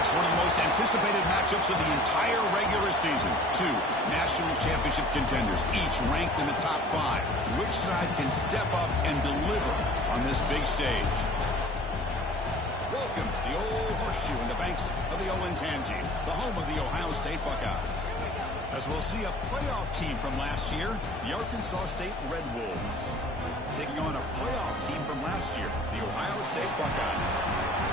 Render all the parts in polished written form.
folks, one of the most anticipated matchups of the entire regular season. Two national championship contenders, each ranked in the top 5. Which side can step up and deliver on this big stage? Welcome to the old horseshoe in the banks of the Olentangy, the home of the Ohio State Buckeyes. As we'll see a playoff team from last year, the Arkansas State Red Wolves, taking on a playoff team from last year, the Ohio State Buckeyes.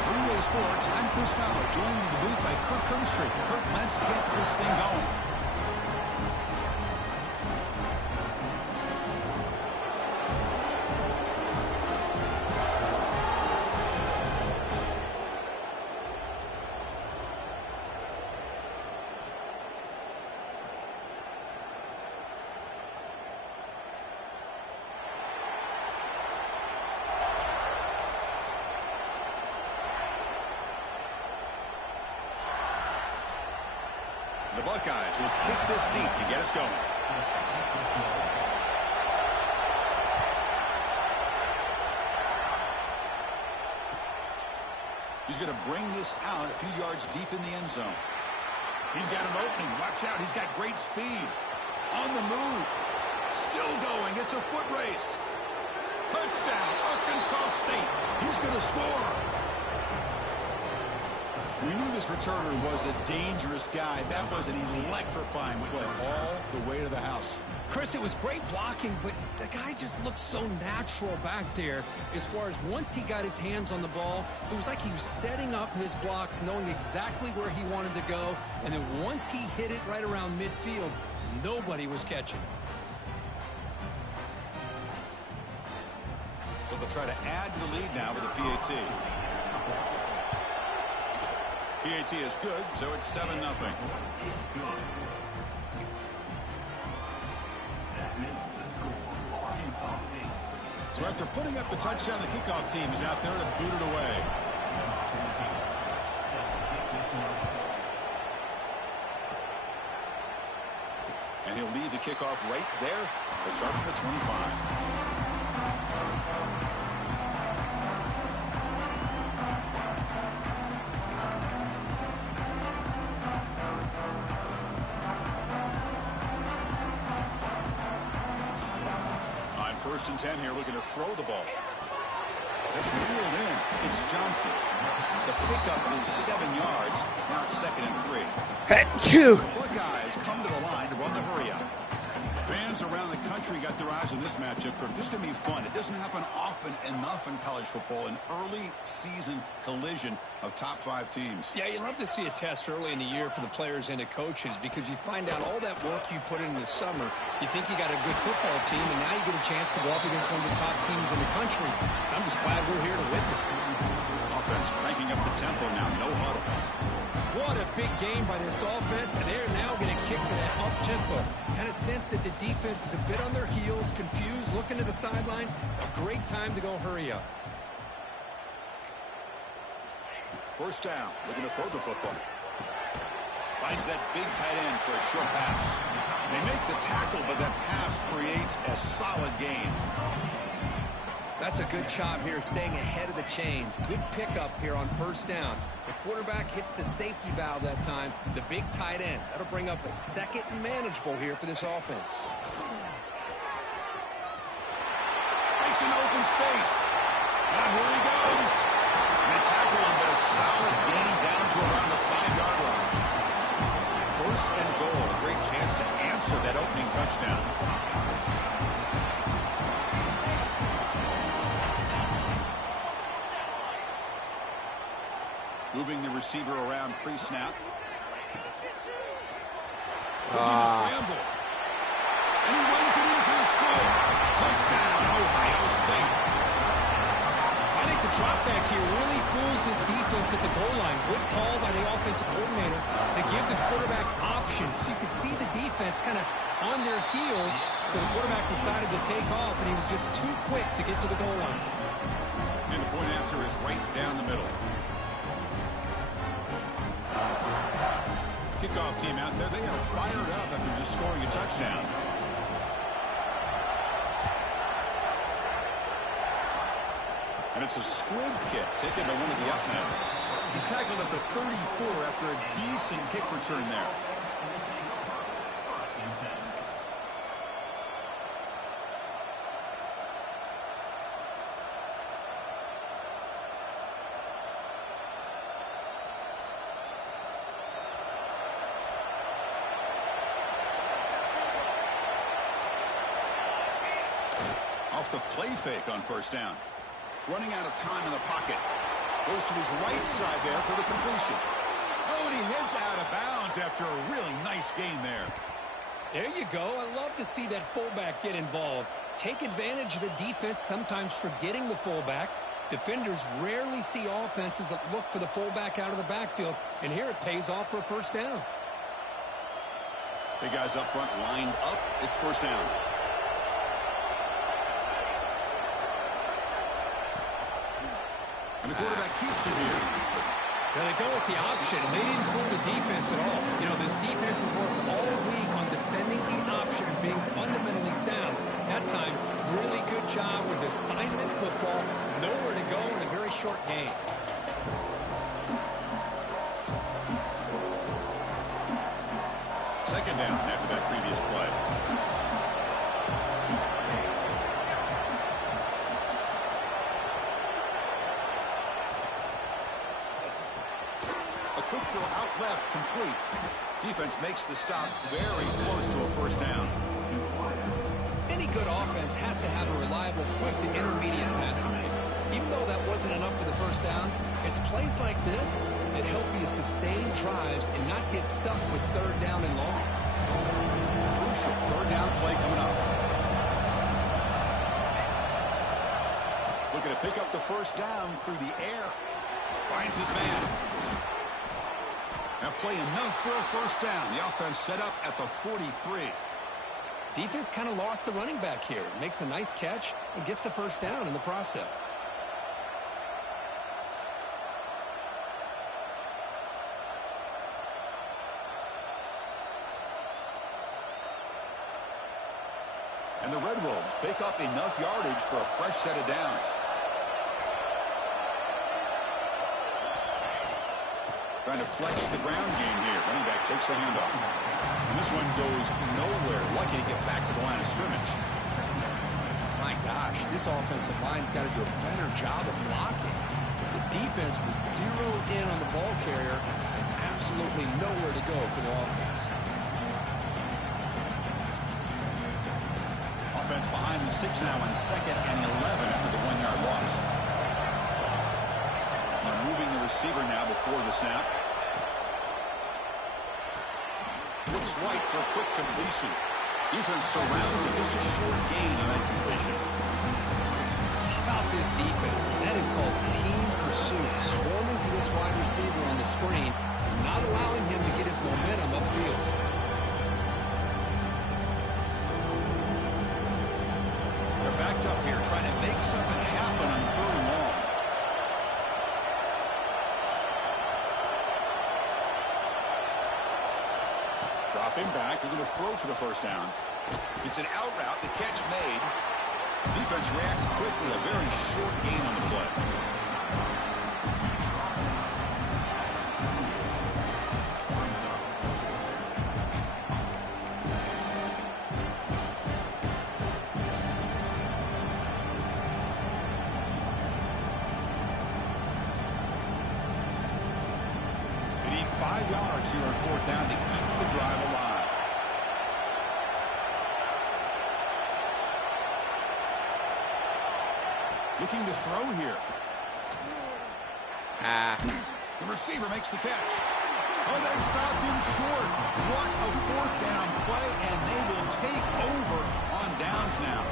Greenway Sports, I'm Chris Fowler, joined in the booth by Kirk Hermstreet. Kirk, let's get this thing going. The Buckeyes will kick this deep to get us going. He's going to bring this out a few yards deep in the end zone. He's got an opening. Watch out. He's got great speed. On the move. Still going. It's a foot race. Touchdown, Arkansas State. He's going to score. We knew this returner was a dangerous guy. That was an electrifying play all the way to the house. Chris, it was great blocking, but the guy just looked so natural back there. As far as once he got his hands on the ball, it was like he was setting up his blocks, knowing exactly where he wanted to go. And then once he hit it right around midfield, nobody was catching. So they'll try to add to the lead now with a PAT. PAT is good, so it's 7-0. So after putting up the touchdown, the kickoff team is out there to boot it away. And he'll leave the kickoff right there. They'll start from the 25. First and 10 here, looking to throw the ball. That's reeled in. It's Johnson. The pickup is 7 yards. Now it's 2nd and 3. Buckeyes come to the line to run the hurry up. Fans around the country got their eyes on this matchup. This is going to be fun. It doesn't happen often enough in college football. An early season collision of top 5 teams. Yeah, you love to see a test early in the year for the players and the coaches because you find out all that work you put in the summer. You think you got a good football team, and now you get a chance to go up against one of the top teams in the country. I'm just glad we're here to witness it. Offense cranking up the tempo now. No huddle. What a big game by this offense, and they're now going to kick to that up-tempo. Kind of sense that the defense is a bit on their heels, confused, looking to the sidelines. A great time to go hurry up. First down, looking to throw the football. Finds that big tight end for a short pass. They make the tackle, but that pass creates a solid gain. That's a good job here, staying ahead of the chains. Good pickup here on first down. The quarterback hits the safety valve that time. The big tight end. That'll bring up a second and manageable here for this offense. Makes an open space. Now here he goes. They tackle him, but a solid gain down to around the 5-yard line. First and goal. A great chance to answer that opening touchdown. Moving the receiver around pre-snap. Looking to scramble. And he runs it in for the score. Touchdown, Ohio State. I think the drop back here really fools this defense at the goal line. Good call by the offensive coordinator to give the quarterback options. You could see the defense kind of on their heels, so the quarterback decided to take off, and he was just too quick to get to the goal line. And the point after is right down the middle. Kickoff team out there, they are fired up after just scoring a touchdown. And it's a squib kick taken to one of the up men. He's tackled at the 34 after a decent kick return there. Off the play fake on first down. Running out of time in the pocket. Goes to his right side there for the completion. Oh, and he heads out of bounds after a really nice gain there. There you go. I love to see that fullback get involved. Take advantage of the defense, sometimes forgetting the fullback. Defenders rarely see offenses that look for the fullback out of the backfield, and here it pays off for a first down. Big guys up front lined up. It's first down. And the quarterback keeps it here. Now they go with the option, and they didn't fool the defense at all. You know, this defense has worked all week on defending the option and being fundamentally sound. That time, really good job with assignment football. Nowhere to go in a very short game. Second down after that previous play. A quick throw out left, complete. Defense makes the stop very close to a first down. Any good offense has to have a reliable, quick to intermediate passing game. Even though that wasn't enough for the first down, it's plays like this that help you sustain drives and not get stuck with third down and long. Crucial third down play coming up. Looking to pick up the first down through the air. Finds his man. Now play enough for a first down. The offense set up at the 43. Defense kind of lost a running back here. Makes a nice catch and gets the first down in the process. And the Red Wolves pick up enough yardage for a fresh set of downs. Trying to flex the ground game here. Running back takes the handoff. And this one goes nowhere. Lucky to get back to the line of scrimmage. My gosh, this offensive line's got to do a better job of blocking. The defense was zeroed in on the ball carrier and absolutely nowhere to go for the offense. Offense behind the 6 now on 2nd and 11 after the 1-yard loss. Moving the receiver now before the snap. Looks right for a quick completion. Defense surrounds it. Just a short gain on that completion. How about this defense? That is called team pursuit. Swarming to this wide receiver on the screen, not allowing him to get his momentum upfield. They're backed up here trying to make something happen on 3rd and long. Dropping back, they're going to throw for the first down. It's an out route, the catch made. Defense reacts quickly, a very short gain on the play. They need 5 yards here on 4th down to keep the drive alive. Looking to throw here. The receiver makes the catch. Oh, they've stopped him short. What a 4th down play, and they will take over on downs now.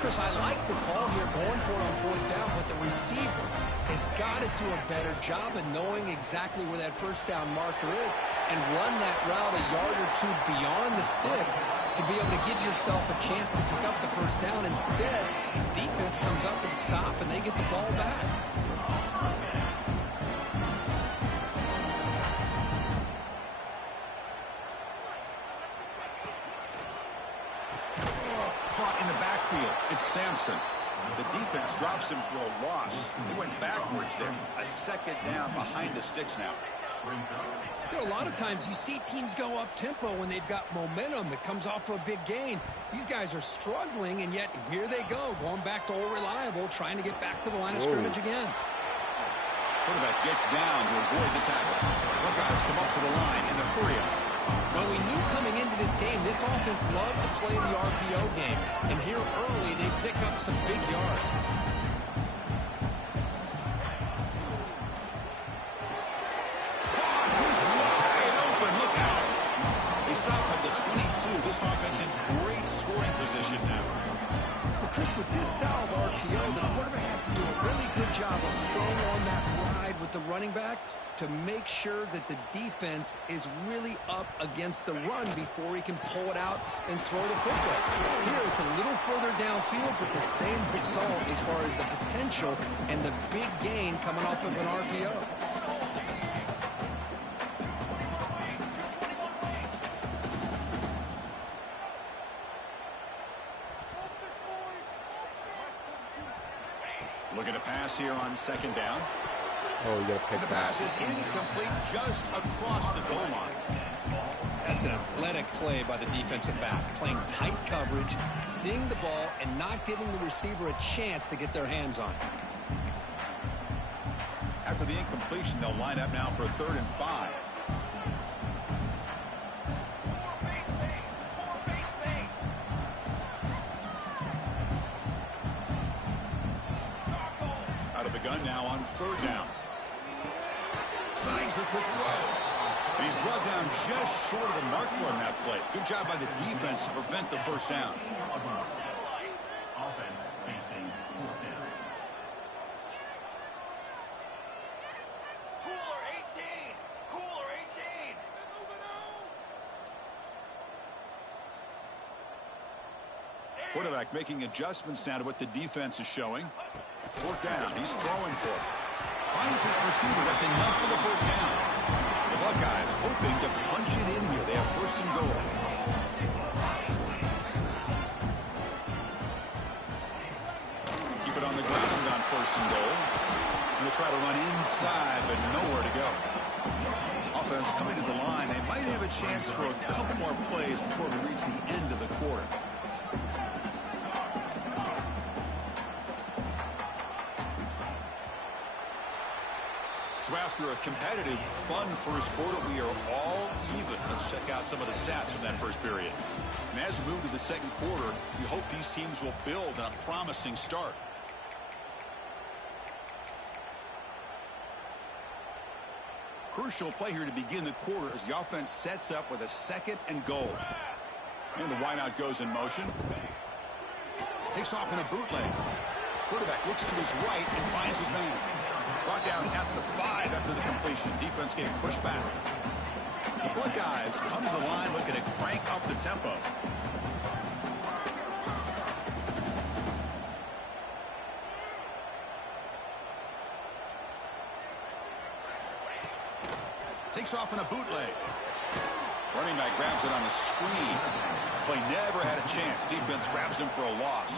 Chris, I like the call here going for it on 4th down, but the receiver has got to do a better job of knowing exactly where that first down marker is and run that route a yard or two beyond the sticks to be able to give yourself a chance to pick up the first down. Instead, the defense comes up with a stop and they get the ball back. Caught in the backfield. It's Sampson. The defense drops him for a loss. They went backwards there. A second down behind the sticks now. You know, a lot of times you see teams go up-tempo when they've got momentum that comes off of a big gain. These guys are struggling, and yet here they go, going back to old reliable, trying to get back to the line of scrimmage again. Quarterback gets down to avoid the tackle. Buckeyes come up to the line in the hurry-up. Well, we knew coming into this game, this offense loved to play the RPO game. And here early, they pick up some big yards. He's wide open. Look out. They stop at the 22. This offense in great scoring position now. Well, Chris, with this style of RPO, the quarterback has to do a really good job of staying on that ride with the running back to make sure that the defense is really up against the run before he can pull it out and throw the football. Here, it's a little further downfield, but the same result as far as the potential and the big gain coming off of an RPO. Looking to pass here on second down. Oh, you got to pick The that. pass is incomplete just across the goal line. That's an athletic play by the defensive back, playing tight coverage, seeing the ball, and not giving the receiver a chance to get their hands on it. After the incompletion, they'll line up now for 3rd and 5. Out of the gun now on 3rd down. Signs the quick throw. And he's brought down just short of the marker on that play. Good job by the defense to prevent the first down. Offense facing 4th down. Cooler 18! Cooler 18! Quarterback making adjustments now to what the defense is showing. 4th down. He's throwing for it. Finds his receiver. That's enough for the first down. The Buckeyes hoping to punch it in here. They have 1st and goal. Keep it on the ground on 1st and goal. And they try to run inside, but nowhere to go. Offense coming to the line. They might have a chance for a couple more plays before we reach the end of the quarter. So after a competitive, fun first quarter, we are all even. Let's check out some of the stats from that first period. And as we move to the second quarter, we hope these teams will build on a promising start. Crucial play here to begin the quarter as the offense sets up with a 2nd and goal. And the wideout goes in motion. Takes off in a bootleg. Quarterback looks to his right and finds his man. Brought down at the 5 after the completion. Defense getting pushed back. The Buckeyes come to the line looking to crank up the tempo. Takes off in a bootleg. Running back grabs it on a screen. Play never had a chance. Defense grabs him for a loss.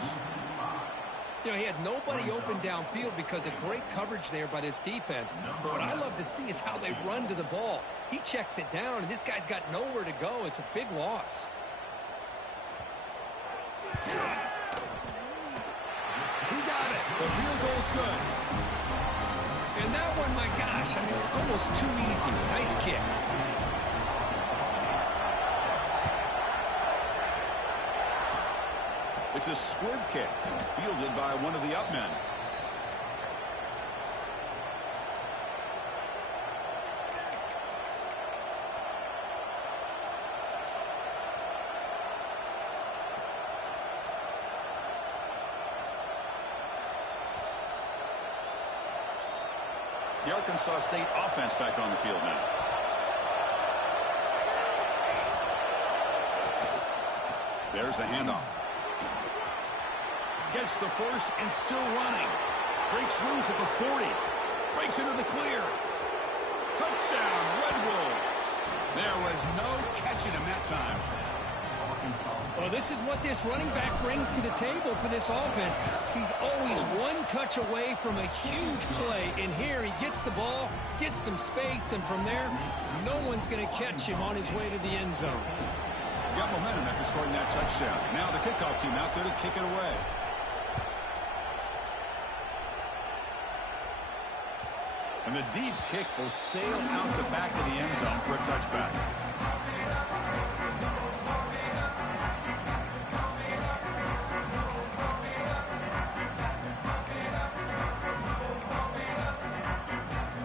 You know, he had nobody open downfield because of great coverage there by this defense. But what I love to see is how they run to the ball. He checks it down, and this guy's got nowhere to go. It's a big loss. He got it. The field goal's good. And that one, my gosh, I mean, it's almost too easy. Nice kick. It's a squib kick, fielded by one of the up men. The Arkansas State offense back on the field now. There's the handoff. Gets the first and still running. Breaks loose at the 40. Breaks into the clear. Touchdown, Red Wolves. There was no catching him that time. Well, this is what this running back brings to the table for this offense. He's always one touch away from a huge play. And here he gets the ball, gets some space, and from there, no one's going to catch him on his way to the end zone. Got momentum after scoring that touchdown. Now the kickoff team out there to kick it away. And the deep kick will sail out the back of the end zone for a touchback.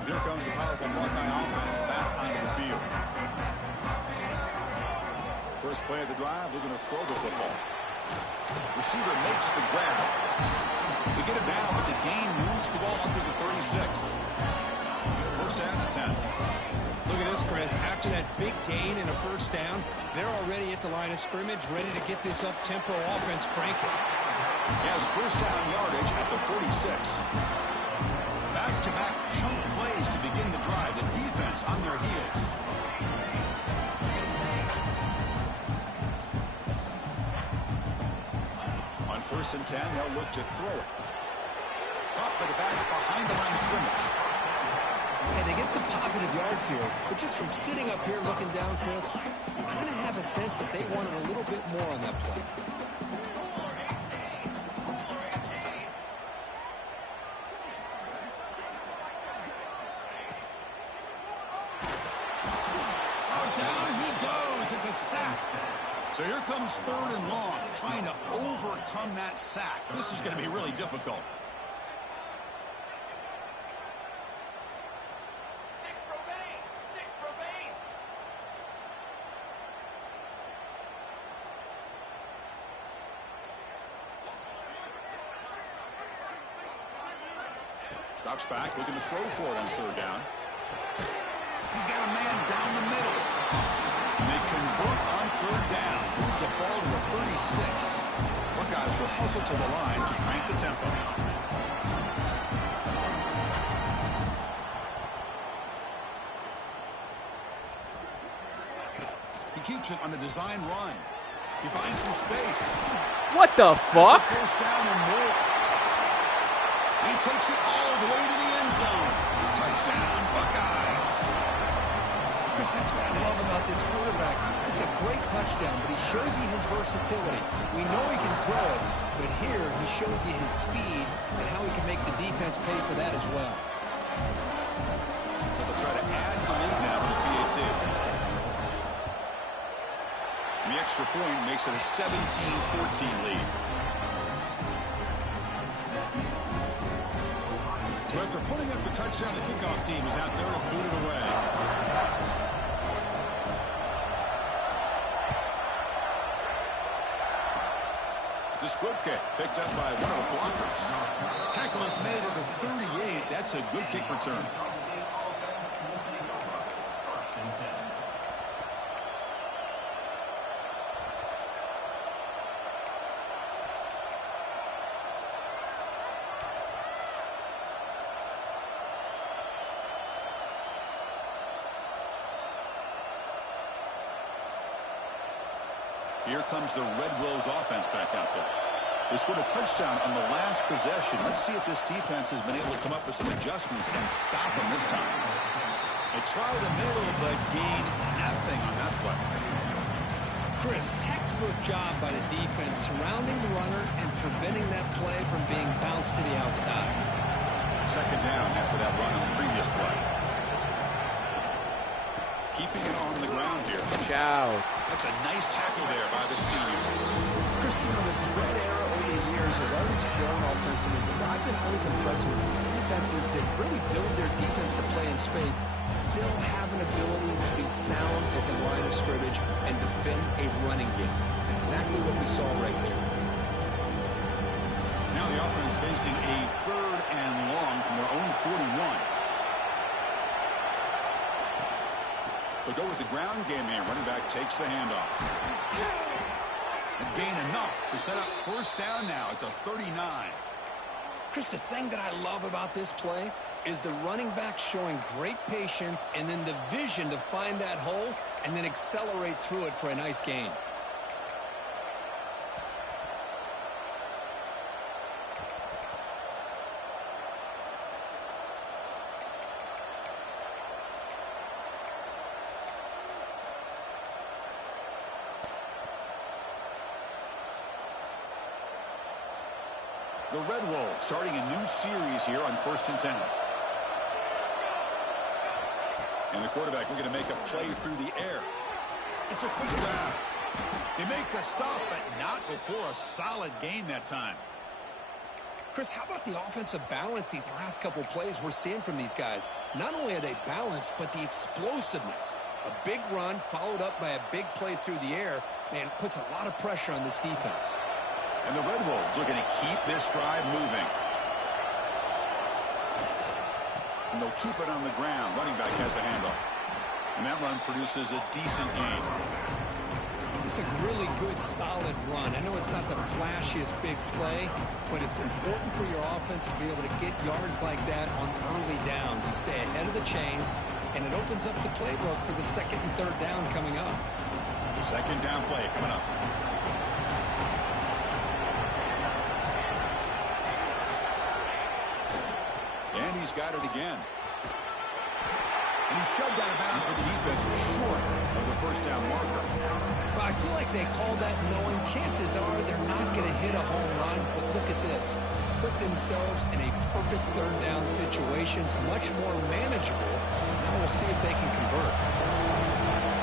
Here comes the powerful Buckeye offense back onto the field. First play of the drive, looking to throw the football. Receiver makes the grab. They get it down, but the gain moves the ball up to the 36. First down and 10. Look at this, Chris. After that big gain and a first down, they're already at the line of scrimmage, ready to get this up-tempo offense cranking. He has first down yardage at the 46. Back-to-back chunk plays to begin the drive. The defense on their heels. On first and 10, they'll look to throw it. Caught by the back behind the line of scrimmage. And they get some positive yards here, but just from sitting up here looking down, Chris, you kind of have a sense that they wanted a little bit more on that play. Down he goes. It's a sack. So here comes third and long, trying to overcome that sack. This is going to be really difficult. Drops back, looking to throw for it on third down. He's got a man down the middle. And they convert on third down. Move the ball to the 36. Buckeyes will hustle to the line to crank the tempo. He keeps it on the design run. He finds some space. What the fuck? First down and more. He takes it all the way to the end zone. Touchdown, Buckeyes. Chris, that's what I love about this quarterback. It's a great touchdown, but he shows you his versatility. We know he can throw it, but here he shows you his speed and how he can make the defense pay for that as well. So they'll try to add the lead now to the PAT. And the extra point makes it a 17-14 lead. So after putting up the touchdown, the kickoff team is out there to boot it away. It's a squib kick picked up by one of the blockers. Tackle is made at the 38. That's a good kick return. Here comes the Red Wolves offense back out there. They scored a touchdown on the last possession. Let's see if this defense has been able to come up with some adjustments and stop them this time. They try the middle, but gain nothing on that play. Chris, textbook job by the defense surrounding the runner and preventing that play from being bounced to the outside. Second down after that run on the previous play. Keeping it on the ground here. Watch out. That's a nice tackle there by the senior. Chris, the spread era over the years has always grown offensively, but I've been always impressed with defenses that really build their defense to play in space, still have an ability to be sound at the line of scrimmage and defend a running game. It's exactly what we saw right here. Now the offense facing a third and long from their own 41. They'll go with the ground game here. Running back takes the handoff. And gain enough to set up first down now at the 39. Chris, the thing that I love about this play is the running back showing great patience and then the vision to find that hole and then accelerate through it for a nice gain. The Red Wolves starting a new series here on 1st and 10. And the quarterback looking to make a play through the air. It's a quick grab. They make the stop, but not before a solid gain that time. Chris, how about the offensive balance these last couple plays we're seeing from these guys? Not only are they balanced, but the explosiveness. A big run followed up by a big play through the air, man, puts a lot of pressure on this defense. And the Red Wolves looking to keep this drive moving. And they'll keep it on the ground. Running back has the handoff. And that run produces a decent gain. It's a really good, solid run. I know it's not the flashiest big play, but it's important for your offense to be able to get yards like that on early downs. You stay ahead of the chains, and it opens up the playbook for the 2nd and 3rd down coming up. 2nd down play coming up. And he's got it again. And he shoved out of bounds, but the defense was short of the 1st down marker. Well, I feel like they called that knowing chances are they're not going to hit a home run, but look at this. Put themselves in a perfect 3rd down situation. It's much more manageable. Now we'll see if they can convert.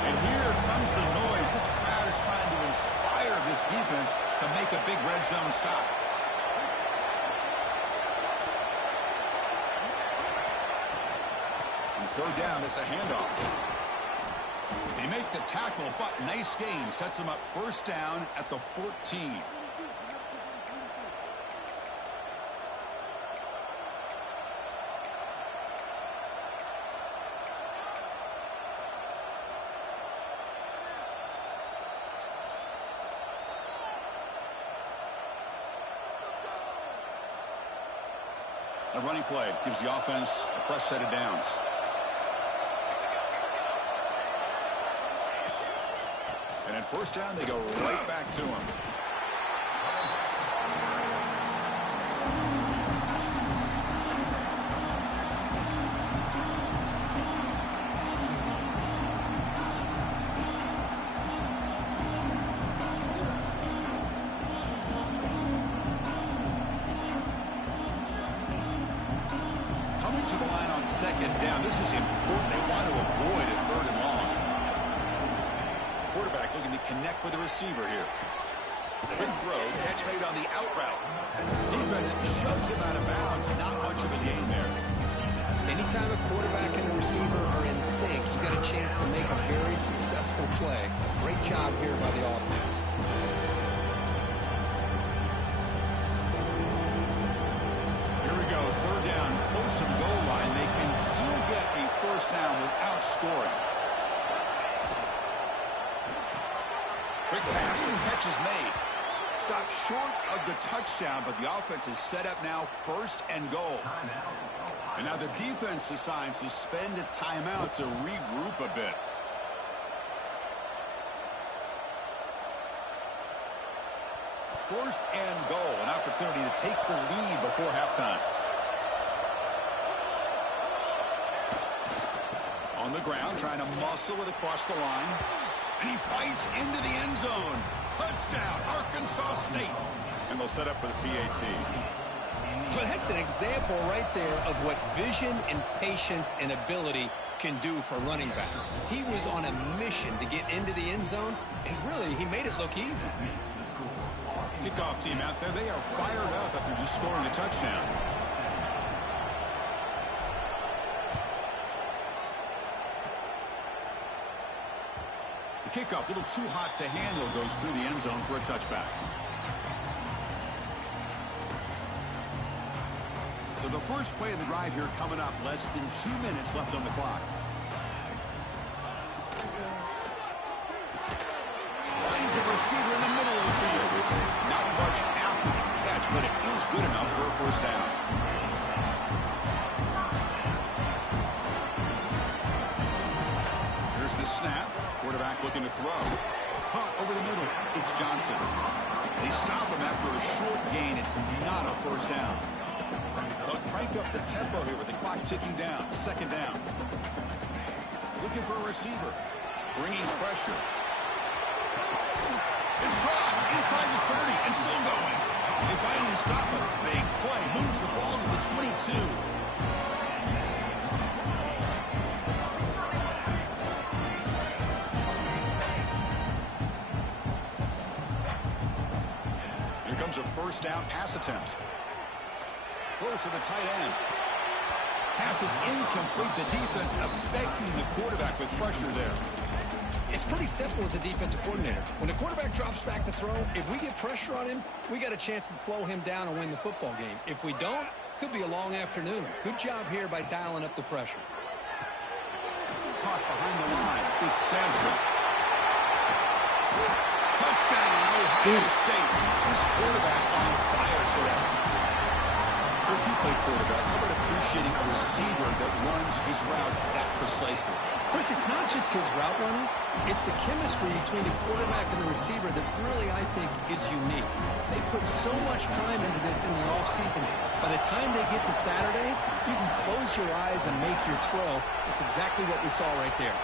And here comes the noise. This crowd is trying to inspire this defense to make a big red zone stop. And 3rd down is a handoff. They make the tackle, but nice gain. Sets them up 1st down at the 14. A running play gives the offense a fresh set of downs. And at 1st down, they go right back to him. Coming to the line on 2nd down. This is important. They want to avoid a 3rd and long. Quarterback looking to connect with the receiver here. Quick throw, catch made on the out route. Defense shoves him out of bounds. Not much of a gain there. Anytime a quarterback and a receiver are in sync, you got a chance to make a very successful play. Great job here by the offense. Here we go, 3rd down, close to the goal line. They can still get a 1st down without scoring. Quick pass and catch is made. Stopped short of the touchdown, but the offense is set up now 1st and goal. And now the defense decides to spend a timeout to regroup a bit. First and goal, an opportunity to take the lead before halftime. On the ground, trying to muscle it across the line. And he fights into the end zone. Touchdown, Arkansas State. And they'll set up for the PAT. Well, that's an example right there of what vision and patience and ability can do for running back. He was on a mission to get into the end zone, and really, he made it look easy. Kickoff team out there, they are fired up after just scoring a touchdown. The kickoff, a little too hot to handle, goes through the end zone for a touchback. So the first play of the drive here coming up, less than 2 minutes left on the clock. Finds a receiver in the middle of the field. Not much after the catch, but it is good enough for a 1st down. Here's the snap. Quarterback looking to throw. Caught over the middle. It's Johnson. They stop him after a short gain. It's not a 1st down. They'll crank up the tempo here with the clock ticking down. 2nd down. Looking for a receiver. Bringing pressure. It's caught inside the 30 and still going. They finally stop him. Big play. Moves the ball to the 22. Here comes a first down pass attempt. Close to the tight end. Pass is incomplete. The defense affecting the quarterback with pressure there. It's pretty simple as a defensive coordinator. When the quarterback drops back to throw, if we get pressure on him, we got a chance to slow him down and win the football game. If we don't, could be a long afternoon. Good job here by dialing up the pressure. Caught behind the line. It's Sampson. Touchdown, Ohio State. This quarterback on fire today. If you play quarterback, how about appreciating a receiver that runs his routes that precisely? Chris, it's not just his route running. It's the chemistry between the quarterback and the receiver that really, I think, is unique. They put so much time into this in the offseason. By the time they get to Saturdays, you can close your eyes and make your throw. It's exactly what we saw right there.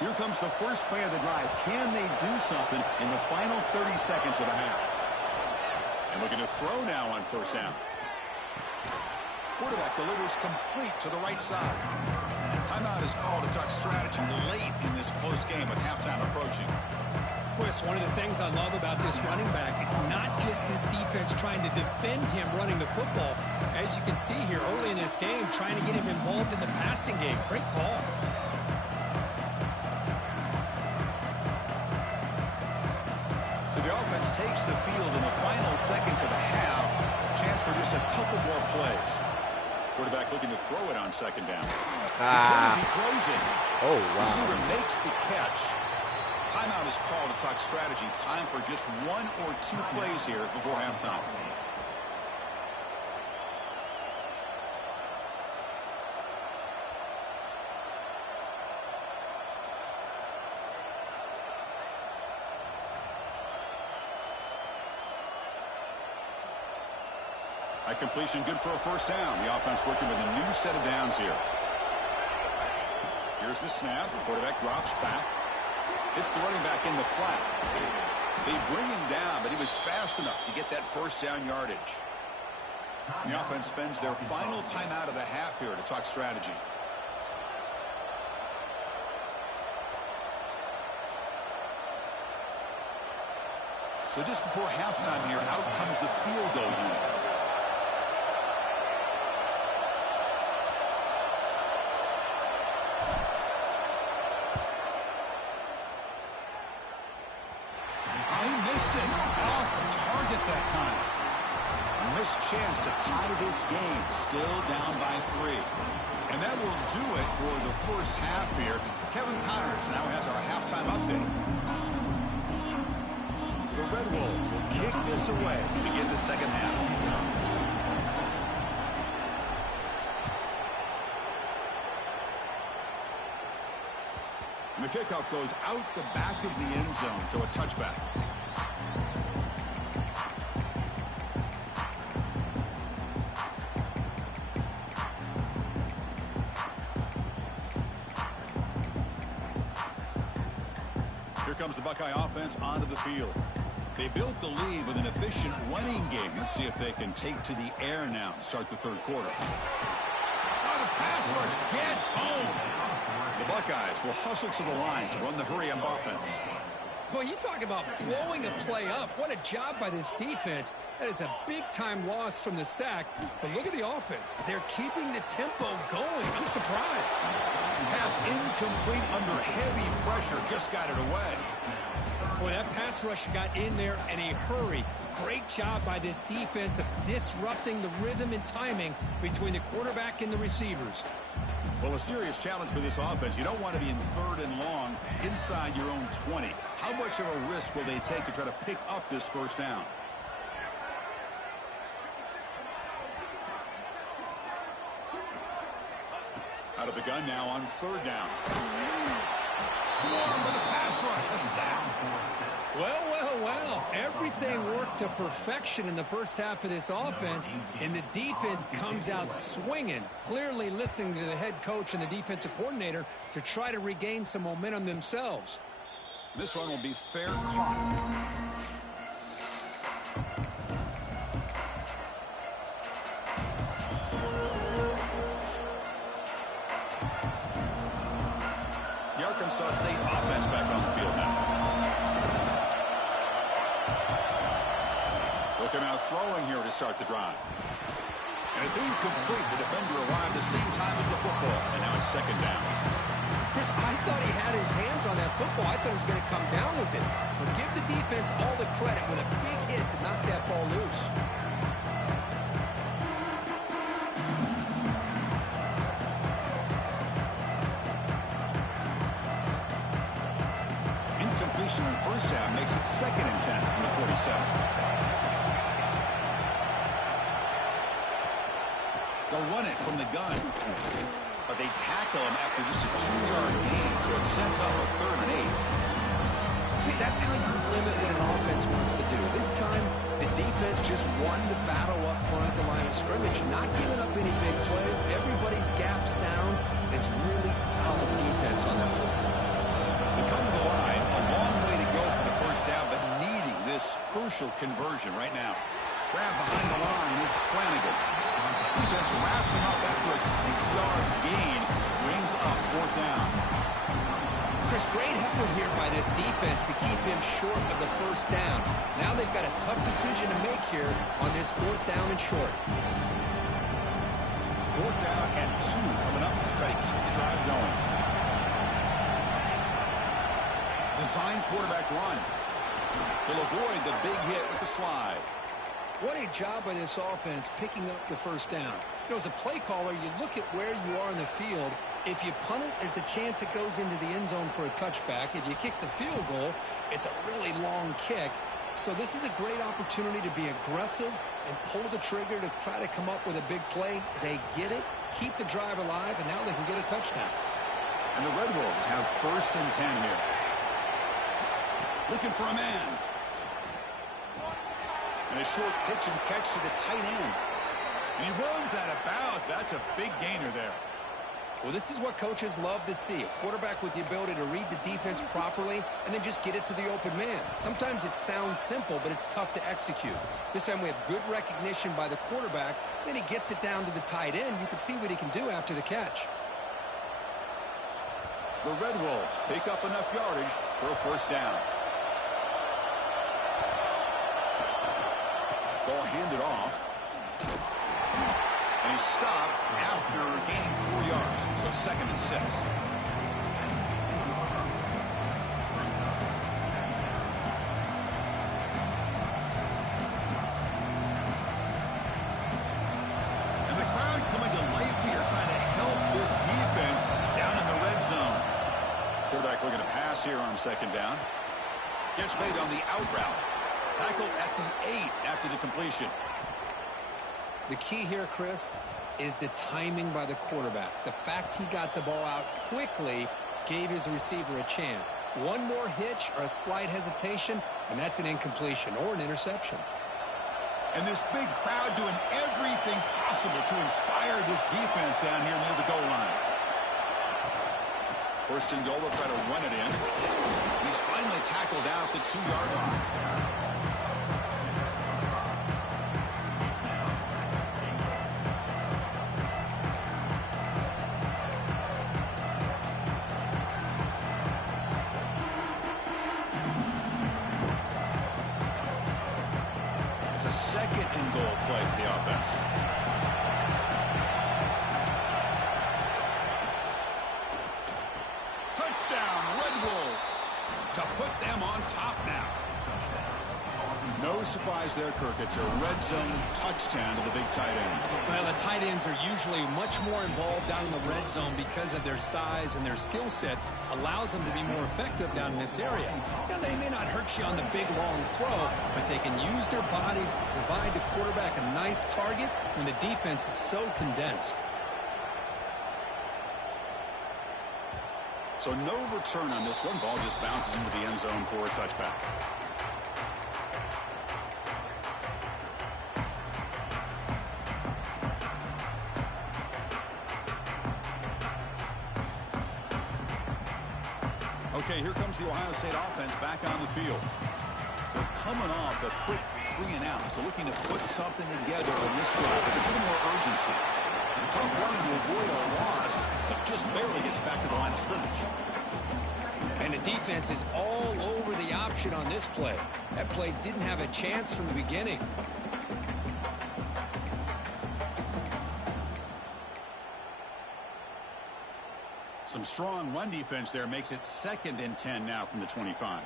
Here comes the first play of the drive. Can they do something in the final 30 seconds of the half? And looking to throw now on first down. Quarterback delivers complete to the right side. Timeout is called to talk strategy late in this close game with halftime approaching. Chris, one of the things I love about this running back, it's not just this defense trying to defend him running the football. As you can see here early in this game, trying to get him involved in the passing game. Great call. So the offense takes the field in the final seconds of the half. Chance for just a couple more plays. Quarterback looking to throw it on second down. As good as he throws it. Oh, wow. Receiver makes the catch. Timeout is called to talk strategy. Time for just one or two plays here before halftime. High completion, good for a first down. The offense working with a new set of downs here. Here's the snap. Quarterback drops back. Hits the running back in the flat. They bring him down, but he was fast enough to get that first down yardage. And the offense spends their final timeout of the half here to talk strategy. So just before halftime here, out comes the field goal unit. Chance to tie this game, still down by 3. And that will do it for the first half here. Kevin Connors now has our halftime update. The Red Wolves will kick this away to begin the second half. And the kickoff goes out the back of the end zone, so a touchback. Comes the Buckeye offense onto the field. They built the lead with an efficient running game. Let's see if they can take to the air now to start the third quarter. Oh, the pass rush gets home. The Buckeyes will hustle to the line to run the hurry-up offense. Boy, you talk about blowing a play up. What a job by this defense. That is a big-time loss from the sack. But look at the offense. They're keeping the tempo going. I'm surprised. Pass incomplete under heavy pressure. Just got it away. Boy, that pass rush got in there in a hurry. Great job by this defense of disrupting the rhythm and timing between the quarterback and the receivers. Well, a serious challenge for this offense. You don't want to be in third and long inside your own 20. How much of a risk will they take to try to pick up this first down? Out of the gun now on third down. Swarm with a pass rush. A sack. Well, well, well. Well, everything worked to perfection in the first half of this offense, and the defense comes out swinging, clearly listening to the head coach and the defensive coordinator to try to regain some momentum themselves. This one will be fair caught. The Arkansas State offense back on the field now. Looking out throwing here to start the drive. And it's incomplete. The defender arrived the same time as the football. And now it's second down. Chris, I thought he had his hands on that football. I thought he was going to come down with it. But give the defense all the credit with a big hit to knock that ball loose. Incompletion on first down makes it 2nd and 10 from the 47. They'll run it from the gun. But they tackle him after just a 2-yard gain, so it sets up a 3rd and 8. See, that's how you limit what an offense wants to do. This time, the defense just won the battle up front at the line of scrimmage, not giving up any big plays. Everybody's gap sound. It's really solid defense on that one. They come to the line, a long way to go for the first down, but needing this crucial conversion right now. Grab behind the line, it's Flanagan. Defense wraps him up after a 6-yard gain, brings up 4th down. Chris, great effort here by this defense to keep him short of the first down. Now they've got a tough decision to make here on this 4th down and short. 4th down and 2 coming up to try to keep the drive going. Design quarterback run. He'll avoid the big hit with the slide. What a job by this offense picking up the first down. You know, as a play caller, you look at where you are in the field. If you punt it, there's a chance it goes into the end zone for a touchback. If you kick the field goal, it's a really long kick. So this is a great opportunity to be aggressive and pull the trigger to try to come up with a big play. They get it, keep the drive alive, and now they can get a touchdown. And the Red Wolves have 1st and 10 here. Looking for a man. And a short pitch and catch to the tight end. And he runs that about. That's a big gainer there. Well, this is what coaches love to see. A quarterback with the ability to read the defense properly and then just get it to the open man. Sometimes it sounds simple, but it's tough to execute. This time we have good recognition by the quarterback. Then he gets it down to the tight end. You can see what he can do after the catch. The Red Wolves pick up enough yardage for a first down. Ball handed off. And he's stopped after gaining 4 yards. So 2nd and 6. And the crowd coming to life here, trying to help this defense down in the red zone. Quarterback looking to pass here on 2nd down. Catch made on the out route. Tackle at the 8 after the completion. The key here, Chris, is the timing by the quarterback. The fact he got the ball out quickly gave his receiver a chance. One more hitch or a slight hesitation, and that's an incompletion or an interception. And this big crowd doing everything possible to inspire this defense down here near the goal line. 1st and goal, they'll try to run it in. And he's finally tackled down at the 2-yard line. It's a 2nd and goal play for the offense. Touchdown, Red Wolves, to put them on top now. No surprise there, Kirk. It's a red zone touchdown to the big tight end. Well, the tight ends are usually much more involved down in the red zone because of their size and their skill set allows them to be more effective down in this area. Yeah, they may not hurt you on the big, long throw, but they can use their bodies to provide the quarterback a nice target when the defense is so condensed. So no return on this one. Ball just bounces into the end zone for a touchback. Okay, here comes the Ohio State offense back on the field. They're coming off a quick 3-and-out, so looking to put something together on this drive with a little more urgency. Tough running to avoid a loss, but just barely gets back to the line of scrimmage. And the defense is all over the option on this play. That play didn't have a chance from the beginning. Some strong run defense there makes it 2nd and 10 now from the 25.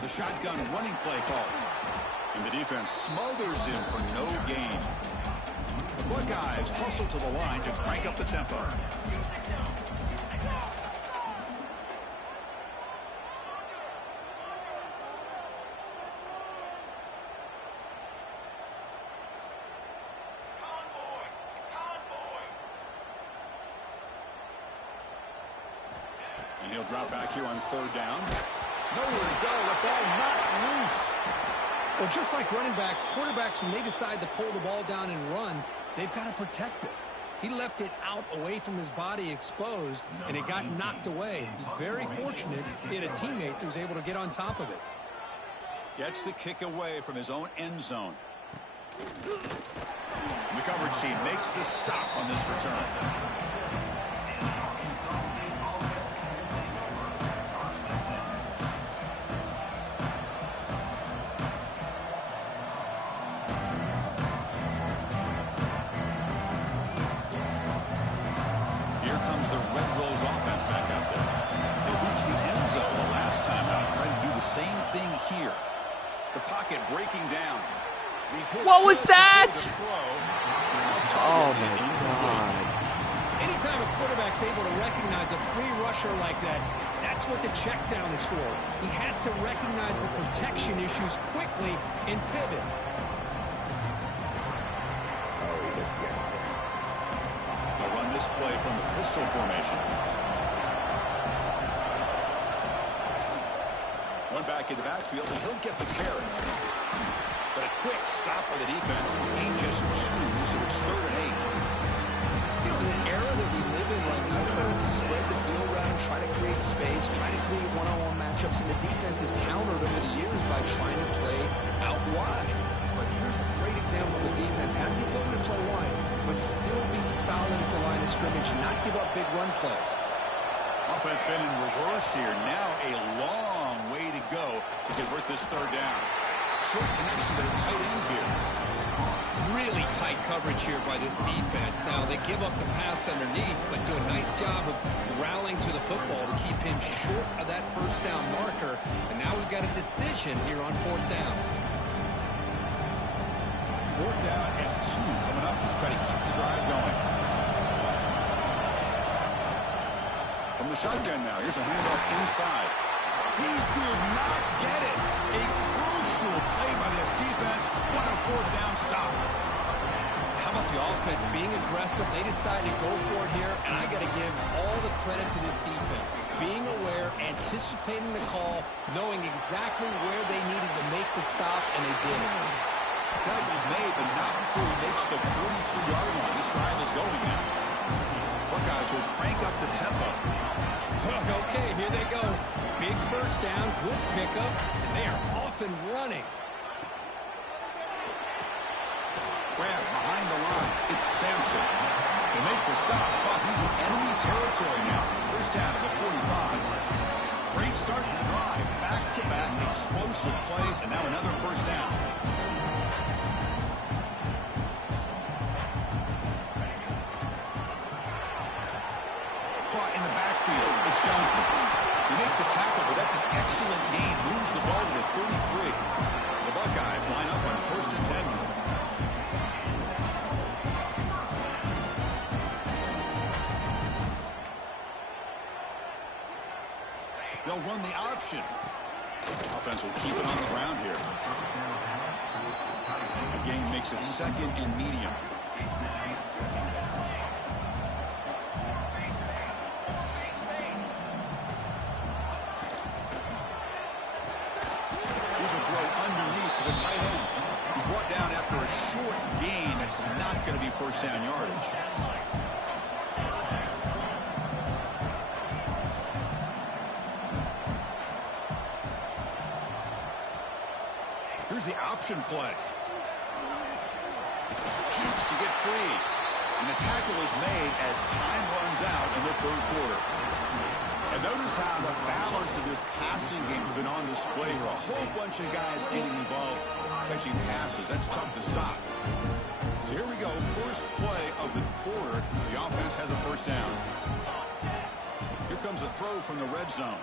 The shotgun running play call. And the defense smothers him for no gain. The Buckeyes hustle to the line to crank up the tempo. And he'll drop back here on 3rd down. Nowhere to go. The ball not loose. Well, just like running backs, quarterbacks, when they decide to pull the ball down and run, they've got to protect it. He left it out away from his body exposed, and it got knocked away. He's very fortunate he had a teammate that was able to get on top of it. Gets the kick away from his own end zone. And the coverage team makes the stop on this return. Same thing here. The pocket breaking down. What was that? Oh, my God. Anytime a quarterback's able to recognize a free rusher like that, that's what the check down is for. He has to recognize the protection issues quickly and pivot. Oh, he just got it. I'll run this play from the pistol formation. One back in the backfield, and he'll get the carry. But a quick stop by the defense. He just chews, so it's 3rd and 8. You know, in the era that we live in right now, everyone wants to spread the field around, try to create space, try to create one-on-one matchups, and the defense has countered over the years by trying to play out wide. But here's a great example of the defense. Has the ability to play wide, but still be solid at the line of scrimmage and not give up big run plays. Offense been in reverse here. Now a long way to go to convert this 3rd down. Short connection to the tight end here. Really tight coverage here by this defense. Now, they give up the pass underneath, but do a nice job of rallying to the football to keep him short of that 1st down marker. And now we've got a decision here on 4th down. 4th down and 2 coming up to try to keep the drive going. From the shotgun now, here's a handoff inside. He did not get it. A crucial play by this defense. What a 4th down stop. How about the offense being aggressive? They decided to go for it here, and I got to give all the credit to this defense. Being aware, anticipating the call, knowing exactly where they needed to make the stop, and they did it. Tackle's made, but not before he makes the 43-yard line. This drive is going now. Buckeyes will crank up the tempo. Okay, here they go. Big 1st down, good pickup, and they are off and running. Grab behind the line. It's Sampson. They make the stop, but he's in enemy territory now. 1st down to the 45. Great start to the drive. Back-to-back explosive plays, and now another 1st down. Caught in the backfield. It's Johnson. They make the tackle, but that's an excellent gain. Moves the ball to the 33. The Buckeyes line up on 1st and 10. They'll run the option. Offense will keep it on the ground here. The game makes it 2nd and medium. Here's a throw underneath to the tight end. He's brought down after a short gain. That's not going to be 1st down yardage. Here's the option play. Jukes to get free. And the tackle is made as time runs out in the third quarter. And notice how the balance of this passing game has been on display here. A whole bunch of guys getting involved, catching passes. That's tough to stop. So here we go. First play of the quarter. The offense has a first down. Here comes a throw from the red zone.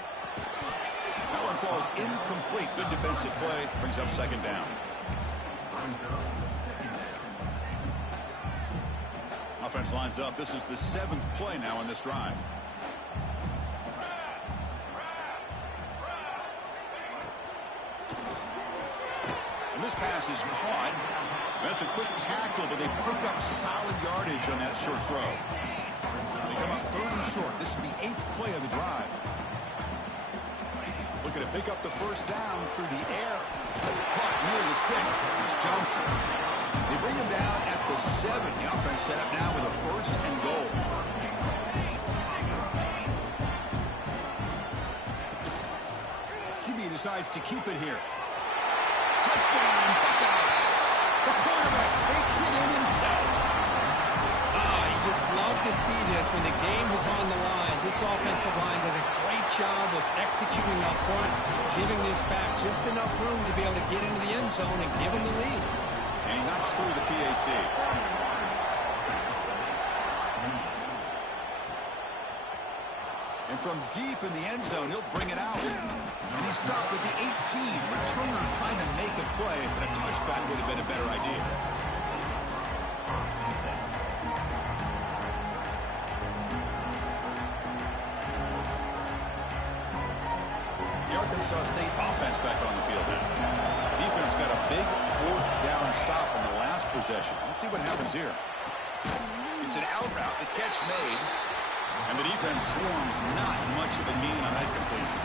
That one falls incomplete. Good defensive play. Brings up second down. Offense lines up. This is the 7th play now in this drive. And this pass is caught. That's a quick tackle, but they pick up solid yardage on that short throw. They come up 3rd and short. This is the 8th play of the drive. Looking to pick up the first down through the air. Caught near the sticks. It's Johnson. They bring him down at the 7. The offense set up now with a first and goal. QB decides to keep it here. Touchdown, Buckeyes. The quarterback takes it in himself. You just love to see this when the game is on the line. This offensive line does a great job of executing up front, giving this back just enough room to be able to get into the end zone and give them the lead. And he knocks through the PAT. And from deep in the end zone, he'll bring it out. And he stopped with the 18. Returner trying to make a play, but a touchback would have been a better idea. The Arkansas State offense back on the field now. Defense got a big 4th down stop on the last possession. Let's see what happens here. It's an out route. The catch made. And the defense swarms. Not much of a gain on that completion.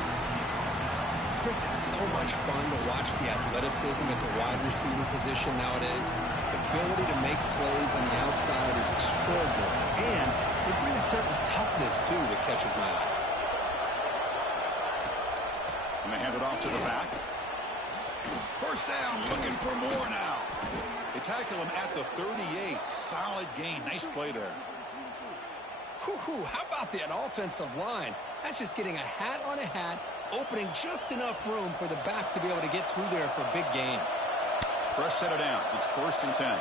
Chris, it's so much fun to watch the athleticism at the wide receiver position nowadays. The ability to make plays on the outside is extraordinary. And they bring a certain toughness, too, that catches my eye. And they hand it off to the back. First down, looking for more now. They tackle him at the 38. Solid gain. Nice play there. Whew, how about that offensive line? That's just getting a hat on a hat, opening just enough room for the back to be able to get through there for a big gain. Fresh set of downs. It's 1st and 10.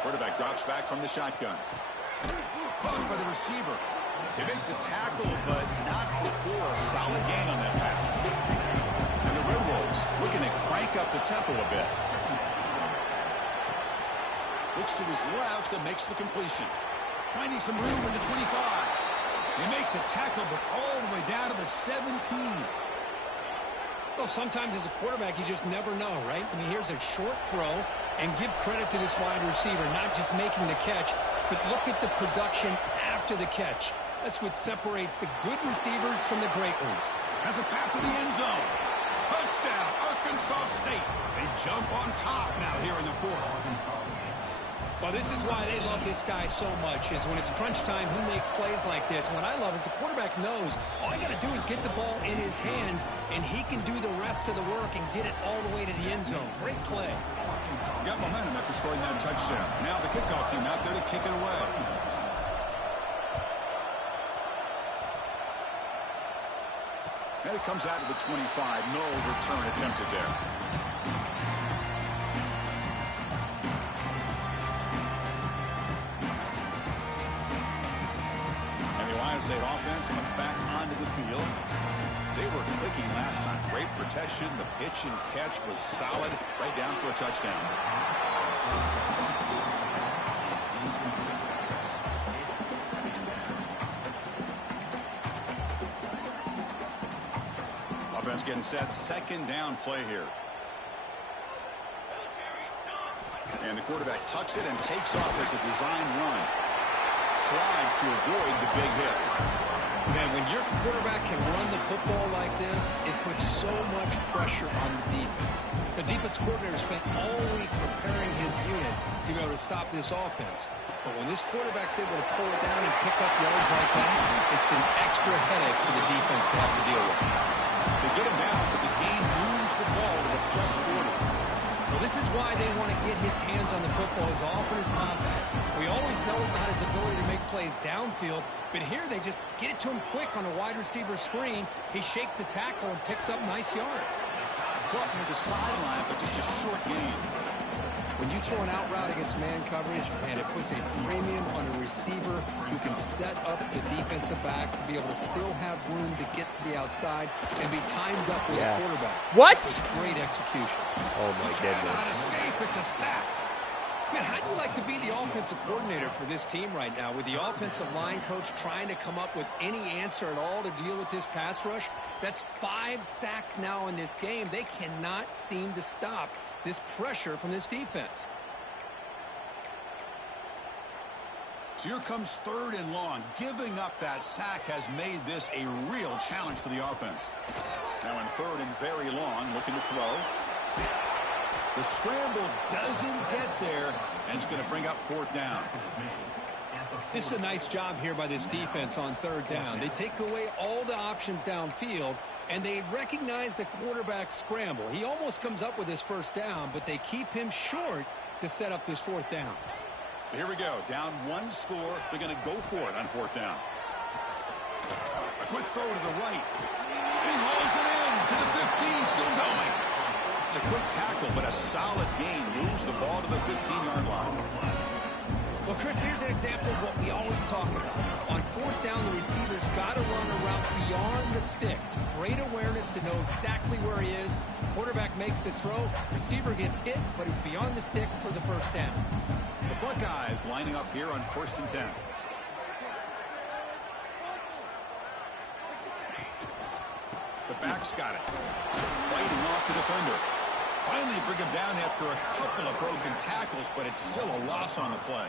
Quarterback drops back from the shotgun. Caught by the receiver. They make the tackle, but not before a solid gain on that pass. And the Red Wolves looking to crank up the tempo a bit. Looks to his left and makes the completion. Finding some room in the 25. They make the tackle, but all the way down to the 17. Well, sometimes as a quarterback, you just never know, right? I mean, here's a short throw, and give credit to this wide receiver, not just making the catch, but look at the production after the catch. That's what separates the good receivers from the great ones. Has a path to the end zone. Touchdown, Arkansas State. They jump on top now here in the 4th. Well, this is why they love this guy so much, is when it's crunch time, he makes plays like this. And what I love is the quarterback knows all I got to do is get the ball in his hands, and he can do the rest of the work and get it all the way to the end zone. Great play. Got momentum after scoring that touchdown. Now the kickoff team out there to kick it away. And it comes out to the 25. No return attempted there. State offense comes back onto the field. They were clicking last time. Great protection. The pitch and catch was solid. Right down for a touchdown. Offense getting set. 2nd down play here. And the quarterback tucks it and takes off as a design run. Slides to avoid the big hit. Man, when your quarterback can run the football like this, it puts so much pressure on the defense. The defense coordinator spent all week preparing his unit to be able to stop this offense. But when this quarterback's able to pull it down and pick up yards like that, it's an extra headache for the defense to have to deal with. They get him down, but the game moves the ball to the +40. This is why they want to get his hands on the football as often as possible. We always know about his ability to make plays downfield, but here they just get it to him quick on a wide receiver screen. He shakes the tackle and picks up nice yards. Caught near the sideline, but just a short gain. When you throw an out route against man coverage, and it puts a premium on a receiver who can set up the defensive back to be able to still have room to get to the outside and be timed up with a quarterback. What? It's great execution. Oh, my goodness. Escape, it's a sack. Man, how do you like to be the offensive coordinator for this team right now with the offensive line coach trying to come up with any answer at all to deal with this pass rush? That's 5 sacks now in this game. They cannot seem to stop this pressure from this defense. So here comes 3rd and long. Giving up that sack has made this a real challenge for the offense. Now in 3rd and very long, looking to throw. The scramble doesn't get there, and it's going to bring up 4th down. This is a nice job here by this defense on 3rd down. They take away all the options downfield, and they recognize the quarterback scramble. He almost comes up with his 1st down, but they keep him short to set up this 4th down. So here we go. Down 1 score. They're going to go for it on 4th down. A quick throw to the right. And he hauls it in to the 15, still going. It's a quick tackle, but a solid gain. Moves the ball to the 15-yard line. Well, Chris, here's an example of what we always talk about. On 4th down, the receiver's got to run a route beyond the sticks. Great awareness to know exactly where he is. Quarterback makes the throw. Receiver gets hit, but he's beyond the sticks for the 1st down. The Buckeyes lining up here on 1st and 10. The back's got it. Fighting off the defender. Finally bring him down after a couple of broken tackles, but it's still a loss on the play.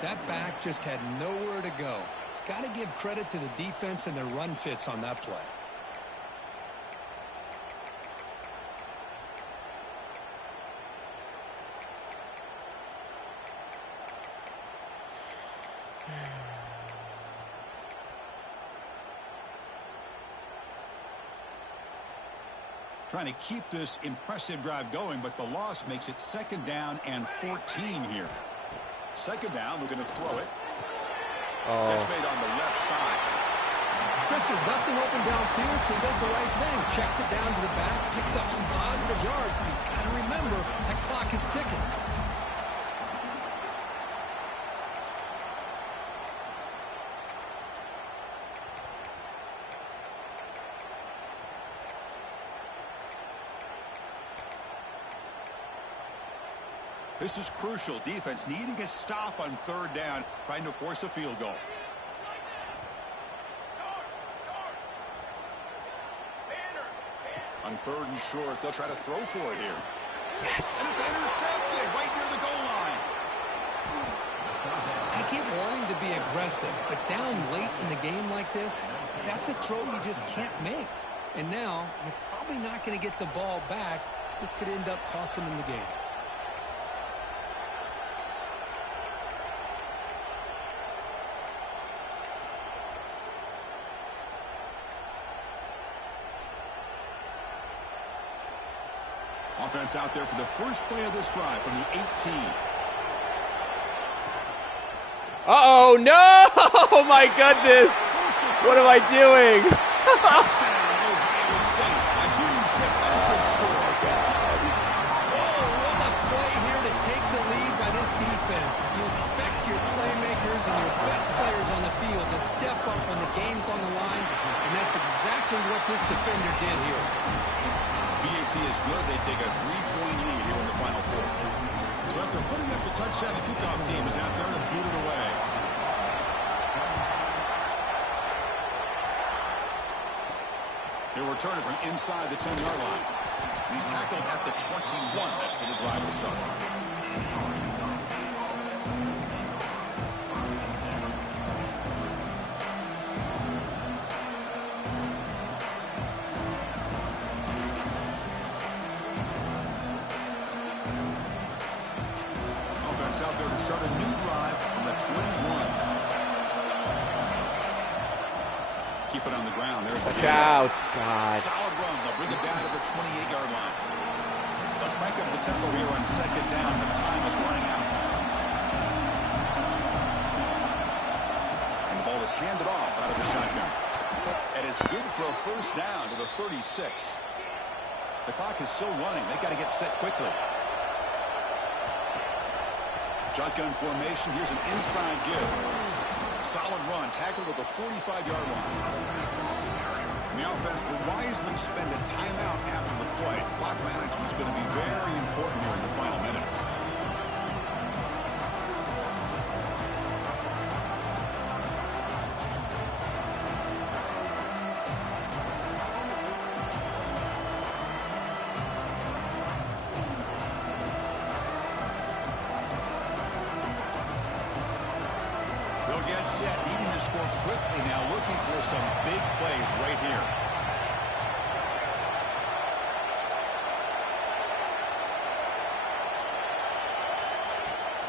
That back just had nowhere to go. Got to give credit to the defense and their run fits on that play. Trying to keep this impressive drive going, but the loss makes it 2nd down and 14 here. 2nd down, we're going to throw it. That's made on the left side. Chris, there's nothing open downfield, so he does the right thing. Checks it down to the back, picks up some positive yards, but he's got to remember that clock is ticking. This is crucial. Defense needing a stop on 3rd down, trying to force a field goal. On 3rd and short, they'll try to throw for it here. Yes. And it's intercepted right near the goal line. I get wanting to be aggressive, but down late in the game like this, that's a throw you just can't make. And now, you're probably not going to get the ball back. This could end up costing them the game. Offense out there for the first play of this drive from the 18. Uh-oh, no! Oh, my goodness! What am I doing? Touchdown, Ohio State. A huge defensive score. Whoa, what a play here to take the lead by this defense. You expect your playmakers and your best players on the field to step up when the game's on the line, and that's exactly what this defender did here. BAT is good. They take a 3-point lead here in the final quarter. So after putting up a touchdown, the kickoff team is out there to boot it away. He'll return it from inside the 10-yard line. He's tackled at the 21. That's where the drive will start. Out there to start a new drive from the 21. Keep it on the ground. There's Watch out, God. Solid run. They'll bring it down to the 28-yard line. They'll crank him tempo here on second down. The time is running out. And the ball is handed off out of the shotgun. And it's good for a first down to the 36. The clock is still running. They got to get set quickly. Shotgun formation. Here's an inside give. Solid run. Tackled at the 45-yard line. And the offense will wisely spend a timeout after the play. Clock management is going to be very important here in the final minutes. Get set, needing to score quickly now, looking for some big plays right here.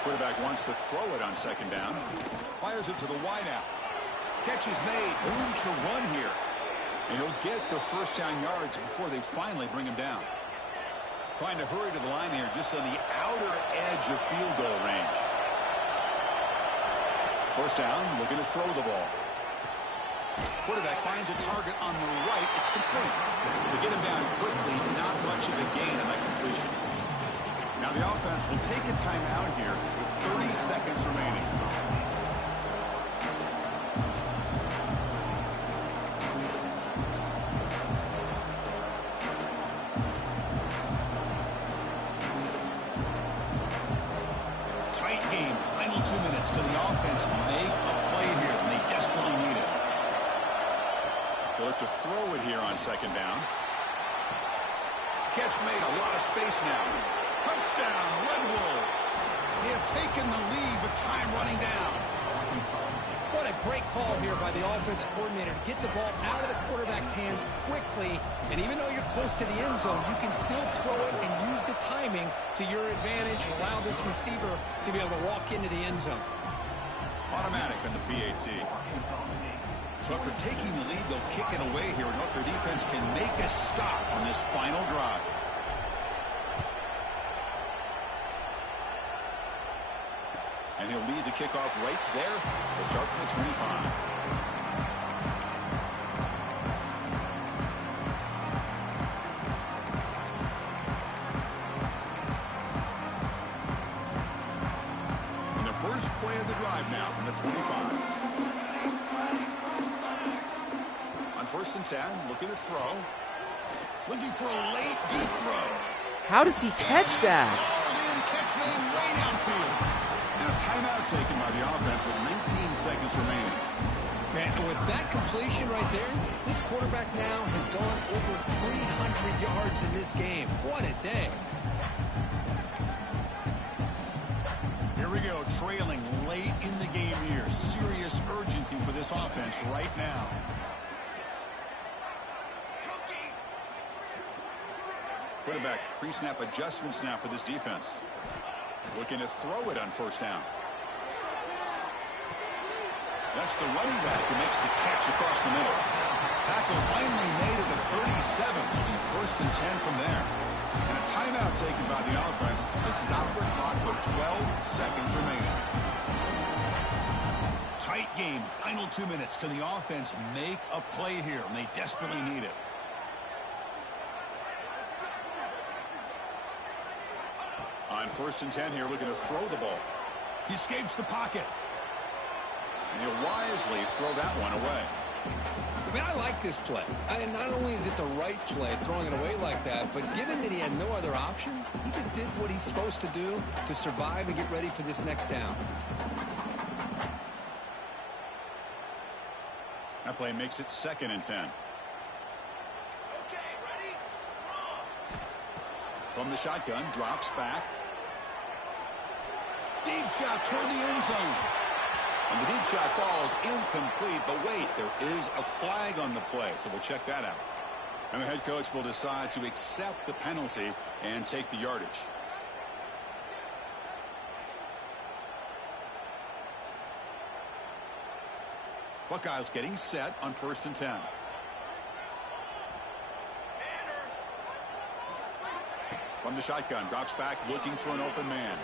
Quarterback wants to throw it on second down. Fires it to the wideout. Catch is made. Room to run here. And he'll get the first down yards before they finally bring him down. Trying to hurry to the line here, just on the outer edge of field goal range. First down, looking to throw the ball. Quarterback finds a target on the right. It's complete. To get him down quickly, not much of a gain on that completion. Now the offense will take a timeout here with 30 seconds remaining. Tight game. Final 2 minutes till the offense make a play here, and they desperately need it. They'll look to throw it here on second down. Catch made. A lot of space now. Touchdown, Red Wolves. They have taken the lead with time running down. What a great call here by the offensive coordinator to get the ball out of the quarterback's hands quickly. And even though you're close to the end zone, you can still throw it and use the timing to your advantage and allow this receiver to be able to walk into the end zone. Automatic on the PAT. So after taking the lead, they'll kick it away here and hope their defense can make a stop on this final drive. And he'll lead the kickoff right there. We'll start from the 25. And the first play of the drive now from the 25. On first and 10, looking to throw. Looking for a late, deep throw. How does he catch that? Catch made way downfield. And a timeout taken by the offense with 19 seconds remaining. And with that completion right there, this quarterback now has gone over 300 yards in this game. What a day. Here we go, trailing late in the game here. Serious urgency for this offense right now. Quarterback pre-snap adjustments now for this defense. Looking to throw it on first down. That's the running back who makes the catch across the middle. Tackle finally made at the 37. First and 10 from there. And a timeout taken by the offense to stop the clock with 12 seconds remaining. Tight game. Final 2 minutes. Can the offense make a play here? And they desperately need it. On first and 10 here, looking to throw the ball. He escapes the pocket. And he'll wisely throw that one away. I mean, I like this play. And not only is it the right play, throwing it away like that, but given that he had no other option, he just did what he's supposed to do to survive and get ready for this next down. That play makes it 2nd and 10. Okay, ready? From the shotgun, drops back. Deep shot toward the end zone. And the deep shot falls incomplete, but wait, there is a flag on the play, so we'll check that out. And the head coach will decide to accept the penalty and take the yardage. Buckeyes getting set on first and 10. From the shotgun, drops back, looking for an open man.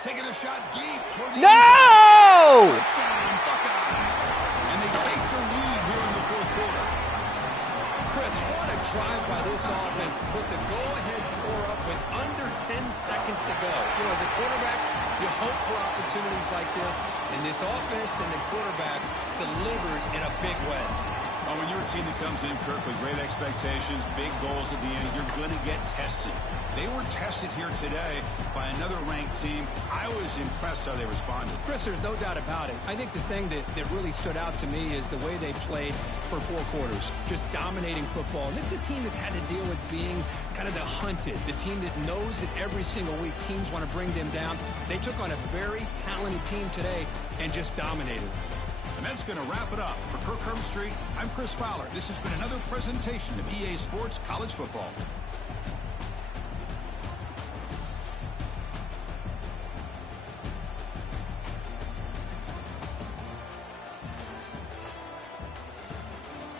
Taking a shot deep toward the end zone. Touchdown, Buckeyes. And they take the lead here in the fourth quarter. Chris, what a drive by this offense to put the go-ahead score up with under 10 seconds to go. You know, as a quarterback, you hope for opportunities like this, and this offense and the quarterback delivers in a big way. Oh, when you're a team that comes in, Kirk, with great expectations, big goals at the end, you're going to get tested. They were tested here today by another ranked team. I was impressed how they responded. Chris, there's no doubt about it. I think the thing that really stood out to me is the way they played for 4 quarters, just dominating football. And this is a team that's had to deal with being kind of the hunted, the team that knows that every single week teams want to bring them down. They took on a very talented team today and just dominated. And that's going to wrap it up. For Kirk Herbstreit, I'm Chris Fowler. This has been another presentation of EA Sports College Football.